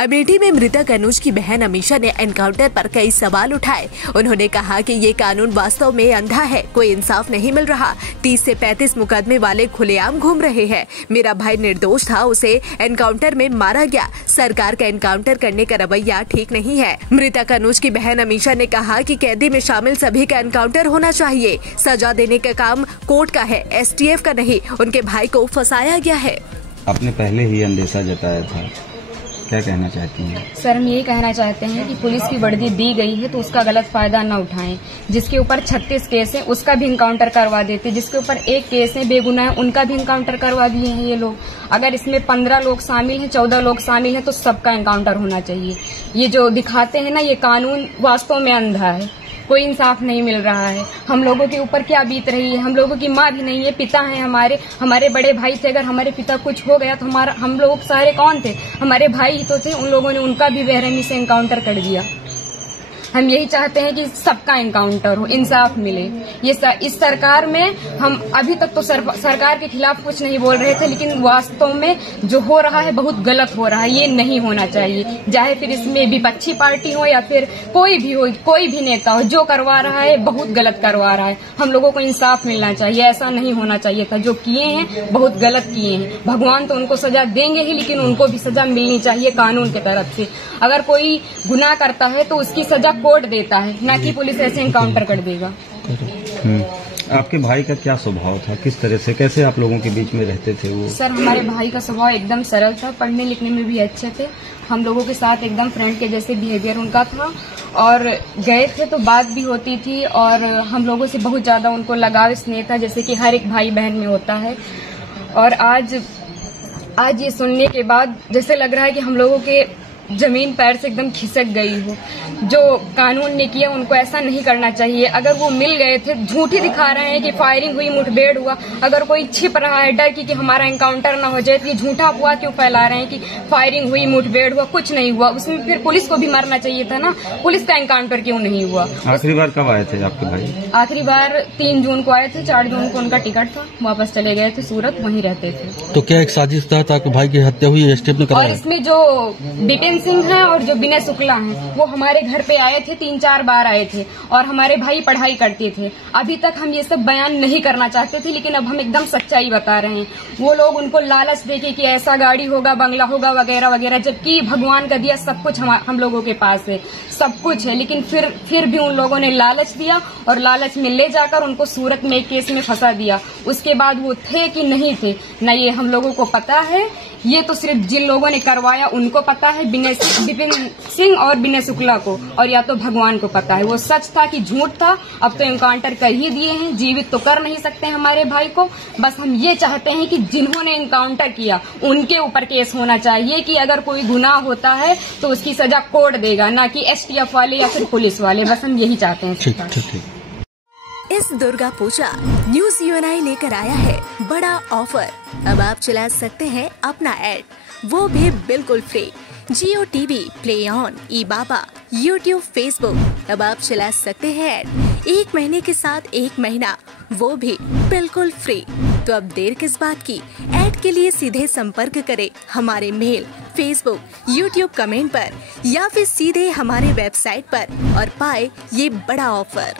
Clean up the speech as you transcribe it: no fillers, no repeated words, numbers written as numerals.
अमेठी में मृतक अनुज की बहन अमीशा ने एनकाउंटर पर कई सवाल उठाए। उन्होंने कहा कि ये कानून वास्तव में अंधा है, कोई इंसाफ नहीं मिल रहा। 30 से 35 मुकदमे वाले खुलेआम घूम रहे हैं। मेरा भाई निर्दोष था, उसे एनकाउंटर में मारा गया। सरकार का एनकाउंटर करने का रवैया ठीक नहीं है। मृतक अनुज की बहन अमीशा ने कहा कि कैदी में शामिल सभी का एनकाउंटर होना चाहिए। सजा देने का काम कोर्ट का है, STF का नहीं। उनके भाई को फंसाया गया है। आपने पहले ही अंदेशा जताया था, क्या कहना चाहती हैं? सर, हम यही कहना चाहते हैं कि पुलिस की वर्दी दी गई है तो उसका गलत फायदा न उठाएं। जिसके ऊपर 36 केस है उसका भी इनकाउंटर करवा देते। जिसके ऊपर 1 केस है बेगुनाह है उनका भी इनकाउंटर करवा दिए हैं ये लोग। अगर इसमें 15 लोग शामिल हैं, 14 लोग शामिल हैं तो सबका इनकाउंटर होना चाहिए। ये जो दिखाते हैं ना, ये कानून वास्तव में अंधा है, कोई इंसाफ नहीं मिल रहा है। हम लोगों के ऊपर क्या बीत रही है। हम लोगों की माँ भी नहीं है, पिता है हमारे बड़े भाई थे। अगर हमारे पिता कुछ हो गया तो हम लोग सारे कौन थे? हमारे भाई ही तो थे। उन लोगों ने उनका भी बेरहमी से एनकाउंटर कर दिया। हम यही चाहते हैं कि सबका एनकाउंटर हो, इंसाफ मिले। इस सरकार में हम अभी तक तो सरकार के खिलाफ कुछ नहीं बोल रहे थे, लेकिन वास्तव में जो हो रहा है बहुत गलत हो रहा है। ये नहीं होना चाहिए। चाहे फिर इसमें विपक्षी पार्टी हो या फिर कोई भी नेता हो, जो करवा रहा है बहुत गलत करवा रहा है। हम लोगों को इंसाफ मिलना चाहिए। ऐसा नहीं होना चाहिए था। जो किए हैं बहुत गलत किए हैं। भगवान तो उनको सजा देंगे ही, लेकिन उनको भी सजा मिलनी चाहिए कानून की तरफ से। अगर कोई गुनाह करता है तो उसकी सजा कोर्ट देता है, ना कि पुलिस ऐसे एनकाउंटर कर देगा। आपके भाई का क्या स्वभाव था? किस तरह से, कैसे आप लोगों के बीच में रहते थे वो? सर, हमारे भाई का स्वभाव एकदम सरल था, पढ़ने लिखने में भी अच्छे थे। हम लोगों के साथ एकदम फ्रेंड के जैसे बिहेवियर उनका था, और गए थे तो बात भी होती थी, और हम लोगों से बहुत ज्यादा उनको लगाव स्नेह था, जैसे कि हर एक भाई बहन में होता है। और आज ये सुनने के बाद जैसे लग रहा है कि हम लोगों के जमीन पैर से एकदम खिसक गई हो। जो कानून ने किया उनको ऐसा नहीं करना चाहिए। अगर वो मिल गए थे, झूठी दिखा रहे हैं कि फायरिंग हुई, मुठभेड़ हुआ। अगर कोई छिप रहा है डर की कि हमारा एनकाउंटर ना हो जाए, तो ये झूठा अफवाह क्यों फैला रहे हैं कि फायरिंग हुई, मुठभेड़ हुआ? कुछ नहीं हुआ। उसमें फिर पुलिस को भी मरना चाहिए था ना। पुलिस का एनकाउंटर क्यों नहीं हुआ? आखिरी बार कब आए थे आपके भाई? आखिरी बार 3 जून को आए थे। 4 जून को उनका टिकट था, वापस चले गए थे सूरत, वहीं रहते थे। तो क्या एक साजिश तहत आपके भाई की हत्या हुई? STF ने कराया? और इसमें जो बिपिन सिंह है और जो विनय शुक्ला हैं, वो हमारे घर पे आए थे, 3-4 बार आए थे। और हमारे भाई पढ़ाई करते थे। अभी तक हम ये सब बयान नहीं करना चाहते थे, लेकिन अब हम एकदम सच्चाई बता रहे हैं। वो लोग उनको लालच देके कि ऐसा गाड़ी होगा, बंगला होगा, वगैरह वगैरह, जबकि भगवान का दिया सब कुछ हम लोगों के पास है, सब कुछ है। लेकिन फिर भी उन लोगों ने लालच दिया, और लालच में ले जाकर उनको सूरत में एक केस में फंसा दिया। उसके बाद वो थे कि नहीं थे न, ये हम लोगों को पता है। ये तो सिर्फ जिन लोगों ने करवाया उनको पता है, विपिन सिंह और विनय शुक्ला को, और या तो भगवान को पता है वो सच था कि झूठ था। अब तो एनकाउंटर कर ही दिए हैं, जीवित तो कर नहीं सकते हमारे भाई को। बस हम ये चाहते हैं कि जिन्होंने एनकाउंटर किया उनके ऊपर केस होना चाहिए, कि अगर कोई गुनाह होता है तो उसकी सजा कोर्ट देगा, ना कि STF वाले या फिर पुलिस वाले। बस हम यही चाहते हैं। इस दुर्गा पूजा न्यूज UNI लेकर आया है बड़ा ऑफर। अब आप चला सकते हैं अपना ऐड, वो भी बिल्कुल free. Jio TV, Play On, eBaba, YouTube, Facebook। अब आप चला सकते हैं ऐड 1 महीने के साथ 1 महीना, वो भी बिल्कुल फ्री। तो अब देर किस बात की? ऐड के लिए सीधे संपर्क करें हमारे मेल, Facebook, YouTube कमेंट पर, या फिर सीधे हमारे वेबसाइट पर और पाए ये बड़ा ऑफर।